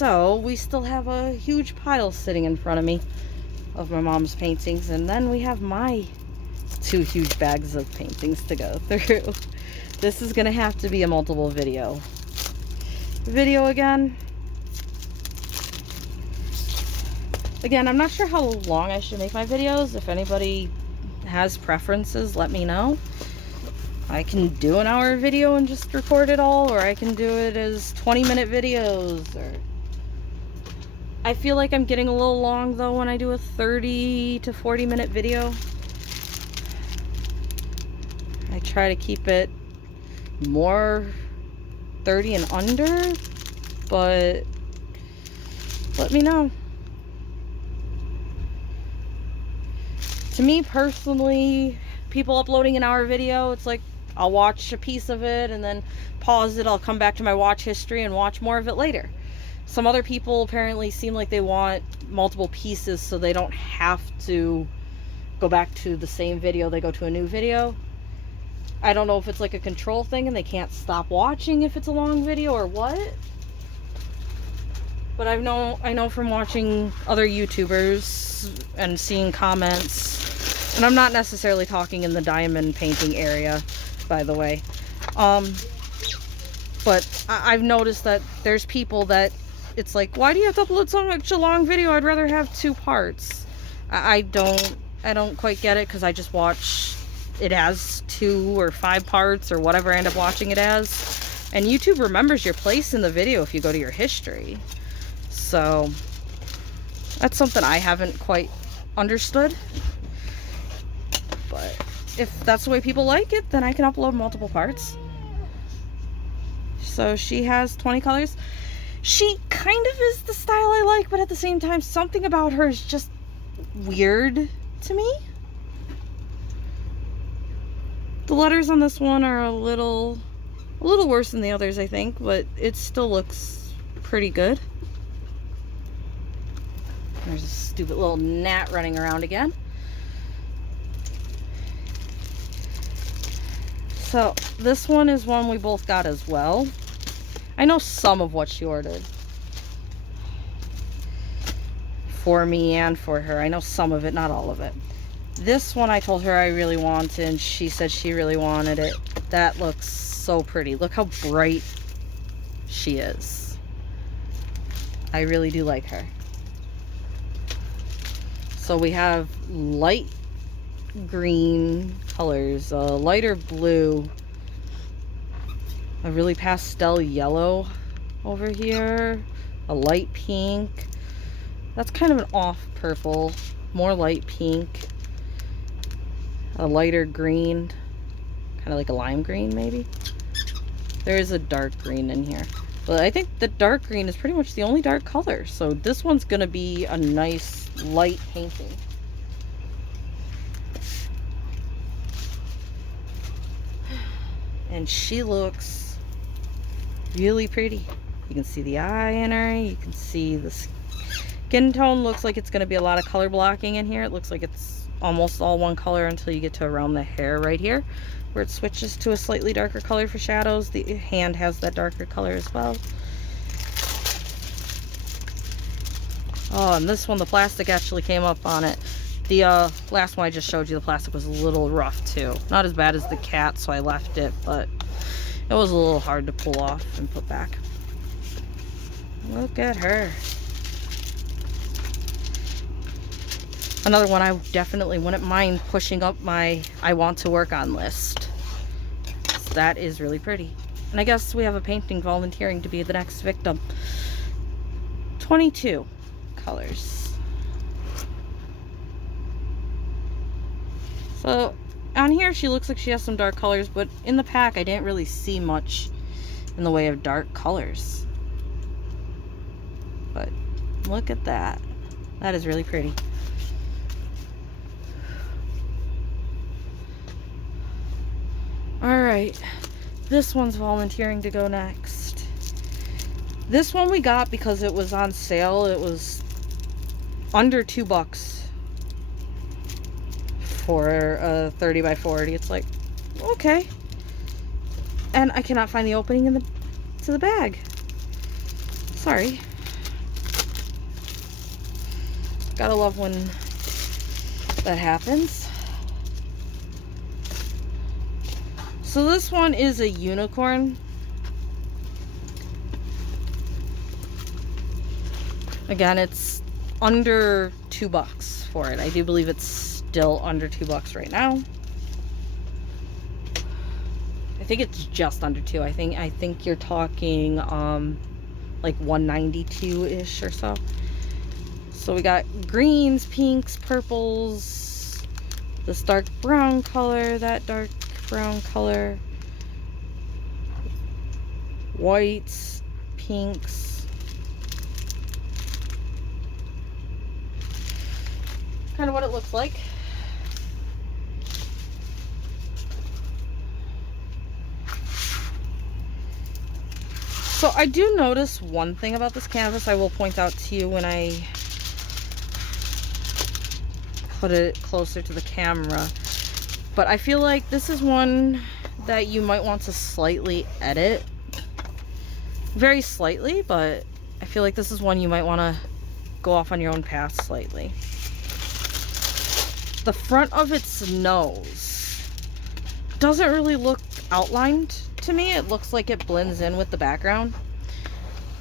So we still have a huge pile sitting in front of me of my mom's paintings, and then we have my 2 huge bags of paintings to go through. This is gonna have to be a multiple video again. Again, I'm not sure how long I should make my videos. If anybody has preferences, let me know. I can do an hour video and just record it all, or I can do it as 20-minute videos. Or I feel like I'm getting a little long though when I do a 30 to 40-minute video. I try to keep it more 30 and under, but let me know. To me personally, people uploading an hour video, it's like I'll watch a piece of it and then pause it. I'll come back to my watch history and watch more of it later. Some other people apparently seem like they want multiple pieces so they don't have to go back to the same video. They go to a new video. I don't know if it's like a control thing and they can't stop watching if it's a long video or what. But I know from watching other YouTubers and seeing comments, and I'm not necessarily talking in the diamond painting area, by the way. But I've noticed that there's people that it's like, why do you have to upload such a long video? I'd rather have 2 parts. I don't quite get it, because I just watch it as 2 or 5 parts or whatever I end up watching it as. And YouTube remembers your place in the video if you go to your history. So that's something I haven't quite understood. But if that's the way people like it, then I can upload multiple parts. So she has 20 colors. She kind of is the style I like, but at the same time, something about her is just weird to me. The letters on this one are a little worse than the others, I think, but it still looks pretty good. There's a stupid little gnat running around again. So this one is one we both got as well. I know some of what she ordered for me and for her. I know some of it, not all of it. This one I told her I really wanted, and she said she really wanted it. That looks so pretty. Look how bright she is. I really do like her. So we have light green colors, a lighter blue, a really pastel yellow over here, a light pink. That's kind of an off purple, more light pink, a lighter green, kind of like a lime green maybe. There is a dark green in here, but I think the dark green is pretty much the only dark color. So this one's gonna be a nice light painting. And she looks really pretty. You can see the eye in her. You can see the skin tone. Looks like it's going to be a lot of color blocking in here. It looks like it's almost all one color until you get to around the hair right here, where it switches to a slightly darker color for shadows. The hand has that darker color as well. Oh, and this one, the plastic actually came up on it. The last one I just showed you, the plastic was a little rough too. Not as bad as the cat, so I left it, but it was a little hard to pull off and put back. Look at her. Another one I definitely wouldn't mind pushing up my I want to work on list. So that is really pretty. And I guess we have a painting volunteering to be the next victim. 22 colors. So on here she looks like she has some dark colors, but in the pack I didn't really see much in the way of dark colors. But look at that. That is really pretty. Alright, this one's volunteering to go next. This one we got because it was on sale. It was under $2 for a 30 by 40. It's like, okay. And I cannot find the opening in to the bag. Sorry. Gotta love when that happens. So this one is a unicorn. Again, it's under $2 for it. I do believe it's still under $2 right now. I think it's just under 2. I think you're talking like 192-ish or so. So we got greens, pinks, purples, this dark brown color, that dark brown color, whites, pinks. Kind of what it looks like. So I do notice one thing about this canvas I will point out to you when I put it closer to the camera. But I feel like this is one that you might want to slightly edit. Very slightly, but I feel like this is one you might want to go off on your own path slightly. The front of its nose doesn't really look outlined to me. It looks like it blends in with the background.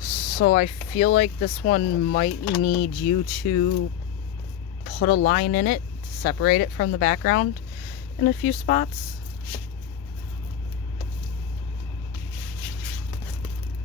So I feel like this one might need you to put a line in it to separate it from the background in a few spots.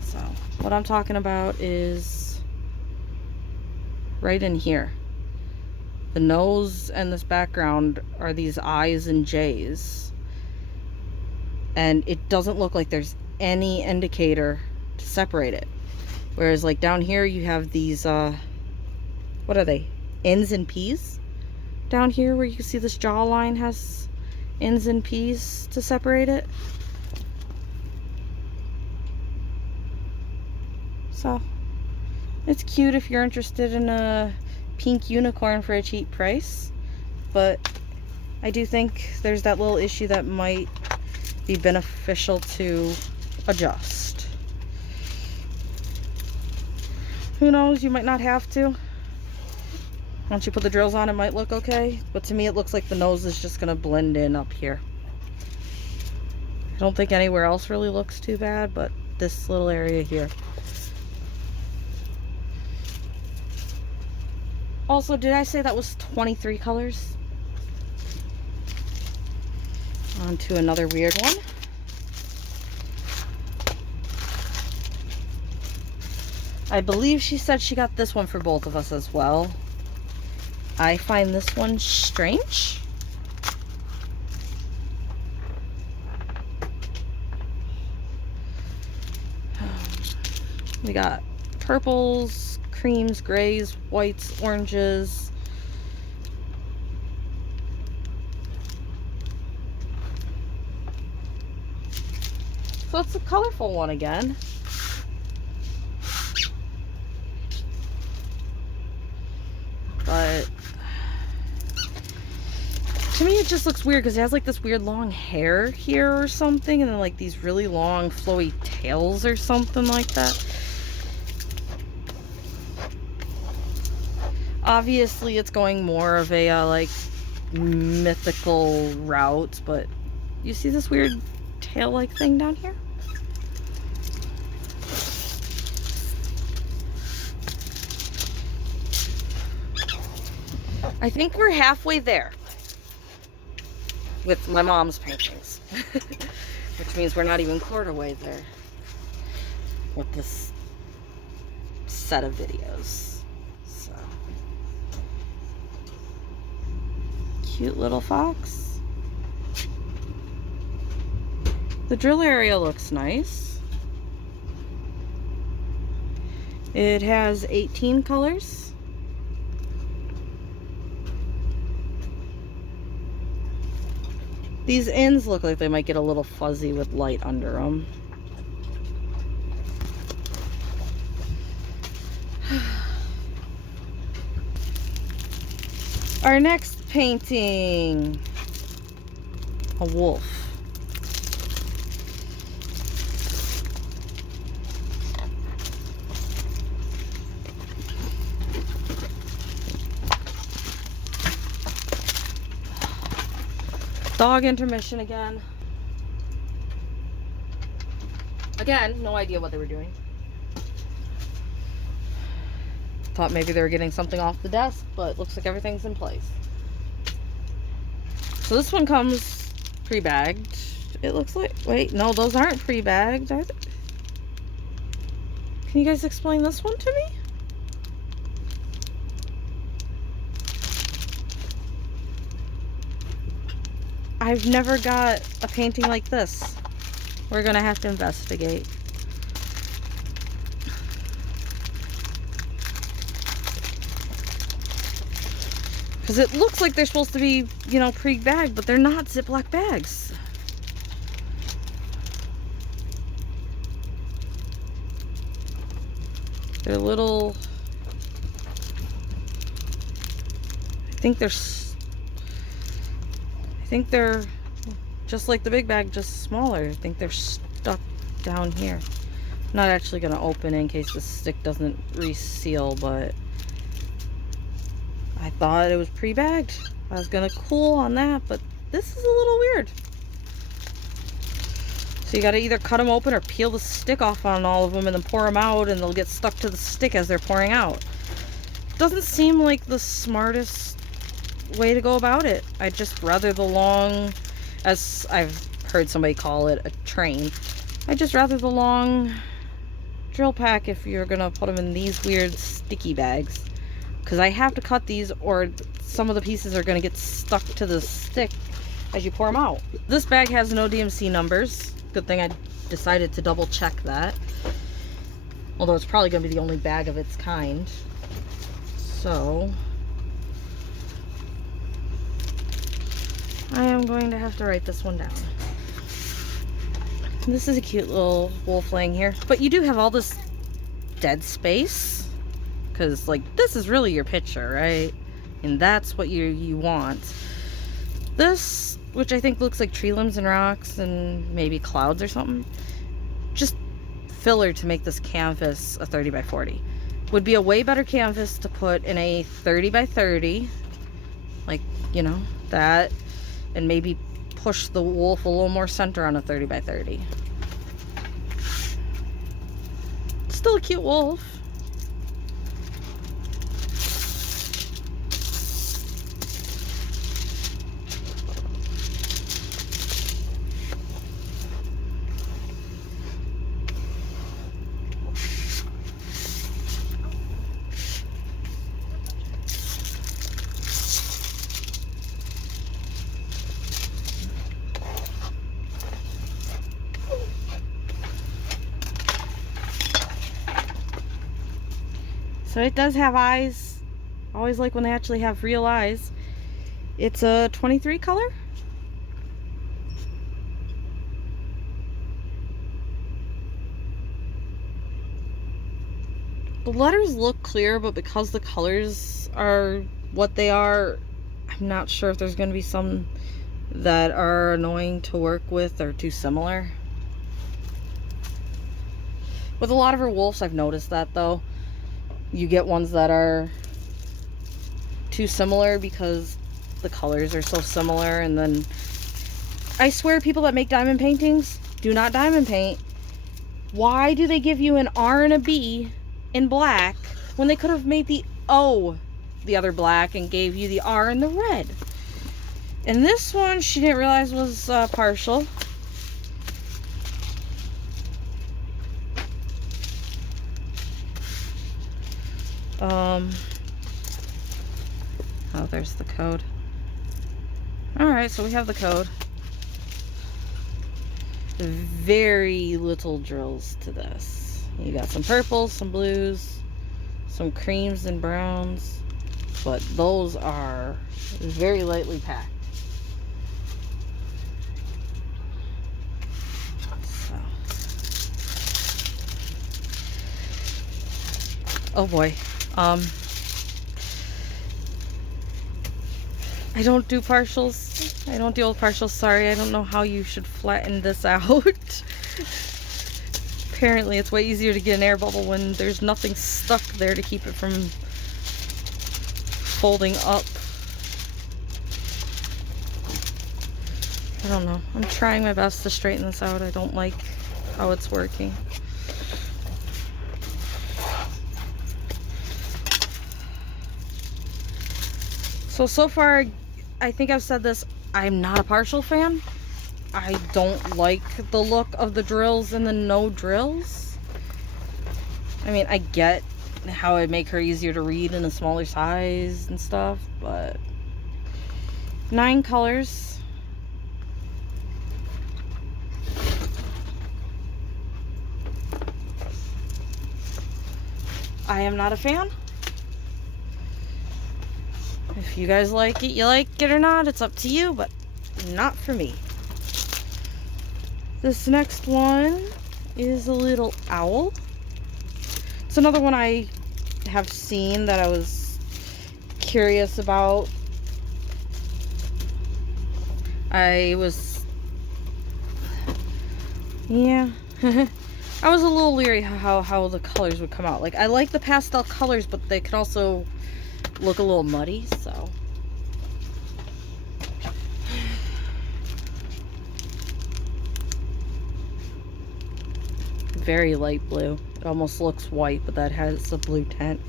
So what I'm talking about is right in here. The nose and this background are these I's and J's. And it doesn't look like there's any indicator to separate it. Whereas like down here you have these, what are they? N's and P's? Down here where you can see this jawline has N's and P's to separate it. So, it's cute if you're interested in a pink unicorn for a cheap price. But I do think there's that little issue that might be beneficial to adjust. Who knows, you might not have to. Once you put the drills on, it might look okay, but to me it looks like the nose is just gonna blend in up here. I don't think anywhere else really looks too bad, but this little area here. Also, did I say that was 23 colors? On to another weird one. I believe she said she got this one for both of us as well. I find this one strange. We got purples, creams, grays, whites, oranges. So it's a colorful one again. But to me it just looks weird because it has like this weird long hair here or something, and then like these really long flowy tails or something like that. Obviously it's going more of a like mythical route, but you see this weird tail like thing down here? I think we're halfway there with my mom's paintings, which means we're not even quarter way there with this set of videos. So, cute little fox. The drill area looks nice. It has 18 colors. These ends look like they might get a little fuzzy with light under them. Our next painting, a wolf. Dog intermission again. Again, no idea what they were doing. Thought maybe they were getting something off the desk, but looks like everything's in place. So this one comes pre-bagged. It looks like, wait, no, those aren't pre-bagged, are they? Can you guys explain this one to me? I've never got a painting like this. We're gonna have to investigate. Because it looks like they're supposed to be, you know, pre-bagged, but they're not Ziploc bags. They're little... I think they're just like the big bag, just smaller. I think they're stuck down here. I'm not actually going to open it in case the stick doesn't reseal, but I thought it was pre-bagged. I was going to cool on that, but this is a little weird. So you got to either cut them open or peel the stick off on all of them and then pour them out, and they'll get stuck to the stick as they're pouring out. Doesn't seem like the smartest way to go about it. I'd just rather the long, as I've heard somebody call it, a train. I'd just rather the long drill pack if you're gonna put them in these weird sticky bags, because I have to cut these or some of the pieces are gonna get stuck to the stick as you pour them out. This bag has no DMC numbers. Good thing I decided to double check that, although it's probably gonna be the only bag of its kind. So I am going to have to write this one down. This is a cute little wolf laying here, but you do have all this dead space, because like this is really your picture, right? And that's what you want. This, which I think looks like tree limbs and rocks and maybe clouds or something, just filler to make this canvas a 30 by 40. Would be a way better canvas to put in a 30 by 30, like, you know, that, and maybe push the wolf a little more center on a 30 by 30. Still a cute wolf. So it does have eyes. I always like when they actually have real eyes. It's a 23 color. The letters look clear, but because the colors are what they are, I'm not sure if there's going to be some that are annoying to work with or too similar. With a lot of her wolves, I've noticed that though. You get ones that are too similar because the colors are so similar, and then I swear people that make diamond paintings do not diamond paint. Why do they give you an R and a B in black when they could have made the O the other black and gave you the R in the red? And this one she didn't realize was partial. Oh, there's the code. Alright, so we have the code. Very little drills to this. You got some purples, some blues, some creams and browns, but those are very lightly packed. So. Oh boy. I don't do partials. I don't deal with partials. Sorry, I don't know how you should flatten this out. Apparently it's way easier to get an air bubble when there's nothing stuck there to keep it from folding up. I don't know. I'm trying my best to straighten this out. I don't like how it's working. So far, I think I've said this, I'm not a partial fan. I don't like the look of the drills and the no drills. I mean, I get how it'd make her easier to read in a smaller size and stuff, but 9 colors. I am not a fan. If you guys like it, you like it or not, it's up to you, but not for me. This next one is a little owl. It's another one I have seen that I was curious about. I was a little leery how the colors would come out. Like, I like the pastel colors, but they could also look a little muddy, so. Very light blue. It almost looks white, but that has a blue tint.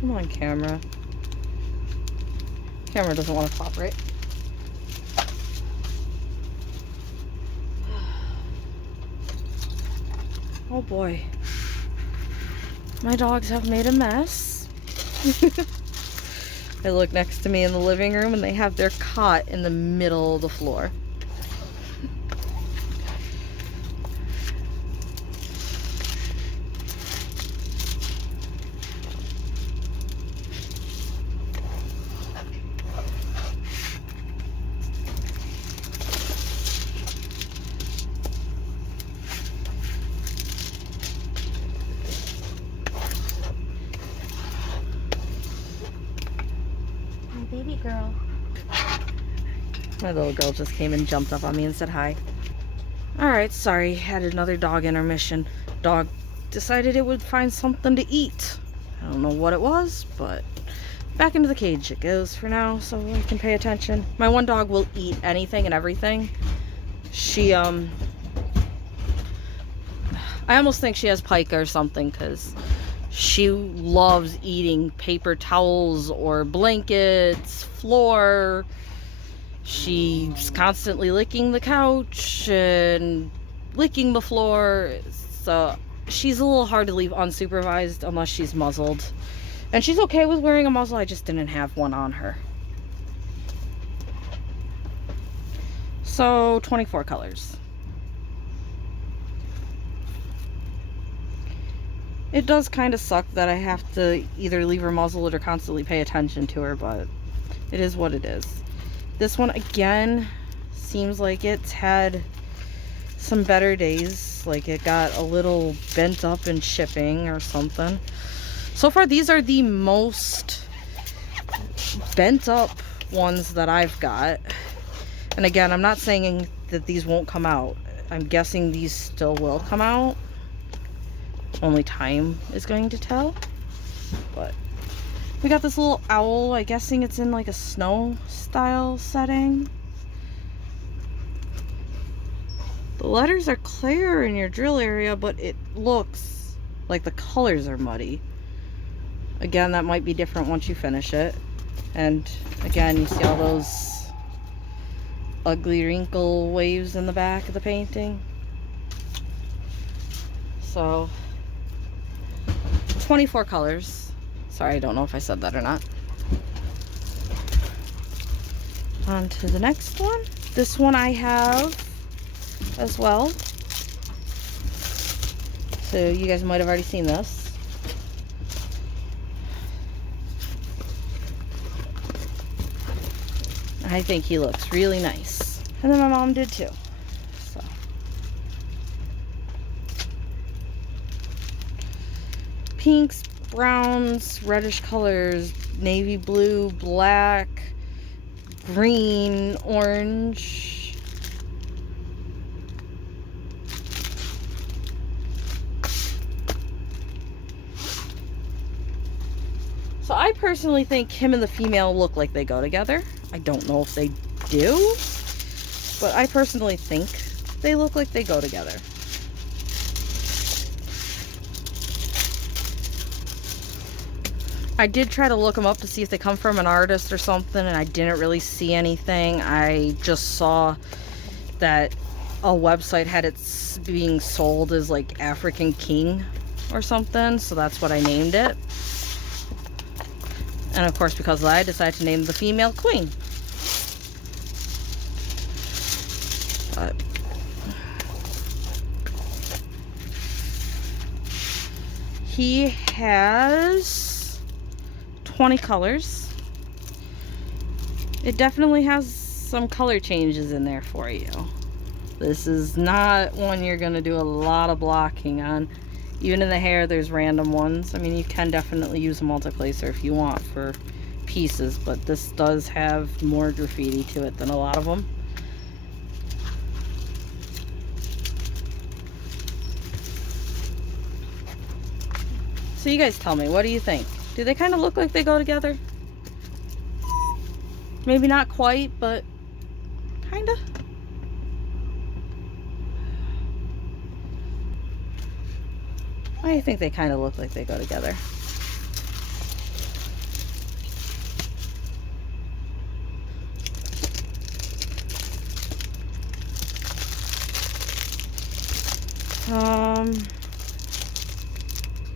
Come on, camera. Camera doesn't want to cooperate. Oh boy. My dogs have made a mess. They look next to me in the living room and they have their cot in the middle of the floor. Baby girl. My little girl just came and jumped up on me and said hi. Alright, sorry, had another dog intermission. Dog decided it would find something to eat. I don't know what it was, but back into the cage it goes for now, so I can pay attention. My one dog will eat anything and everything. She, I almost think she has pica or something, because she loves eating paper towels or blankets, floor. She's constantly licking the couch and licking the floor. So she's a little hard to leave unsupervised unless she's muzzled. And she's okay with wearing a muzzle, I just didn't have one on her. So 24 colors. It does kind of suck that I have to either leave her muzzled or constantly pay attention to her, but it is what it is. This one, again, seems like it's had some better days. Like, it got a little bent up in shipping or something. So far, these are the most bent up ones that I've got. And again, I'm not saying that these won't come out. I'm guessing these still will come out. Only time is going to tell. But we got this little owl. I'm guessing it's in like a snow style setting. The letters are clear in your drill area, but it looks like the colors are muddy. Again, that might be different once you finish it. And again, you see all those ugly wrinkle waves in the back of the painting. So 24 colors. Sorry, I don't know if I said that or not. On to the next one. This one I have as well. So you guys might have already seen this. I think he looks really nice. And then my mom did too. So pinks, browns, reddish colors, navy blue, black, green, orange. I personally think him and the female look like they go together. I don't know if they do, but I personally think they look like they go together. I did try to look them up to see if they come from an artist or something, and I didn't really see anything. I just saw that a website had it being sold as like African King or something, so that's what I named it. And of course, because of that, I decided to name the female Queen. But he has 20 colors. It definitely has some color changes in there for you. This is not one you're going to do a lot of blocking on. Even in the hair, there's random ones. I mean, you can definitely use a multiplacer if you want for pieces, but this does have more graffiti to it than a lot of them. So you guys tell me, what do you think? Do they kind of look like they go together? Maybe not quite, but kind of. I think they kind of look like they go together.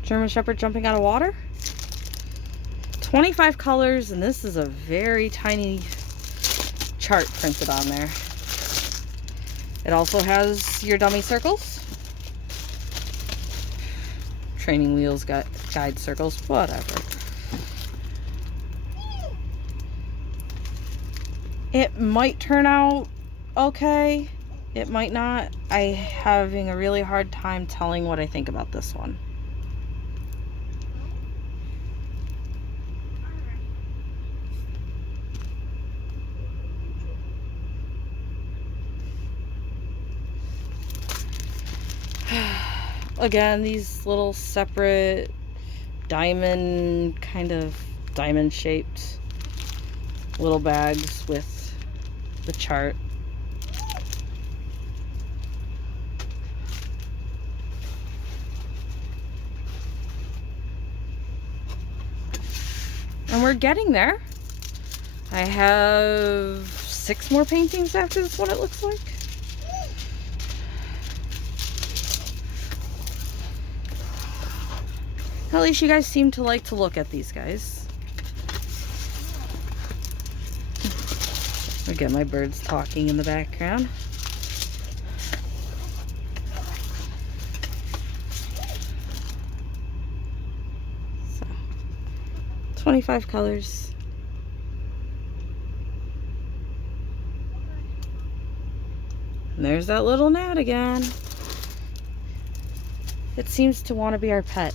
German Shepherd jumping out of water. 25 colors, and this is a very tiny chart printed on there. It also has your dummy circles. Training wheels, guide circles, whatever. It might turn out okay. It might not. I'm having a really hard time telling what I think about this one. Again, these little separate diamond, kind of diamond shaped little bags with the chart. And we're getting there. I have 6 more paintings after this one, it looks like. At least you guys seem to like to look at these guys. Again, my bird's talking in the background. So, 25 colors. And there's that little gnat again. It seems to want to be our pet.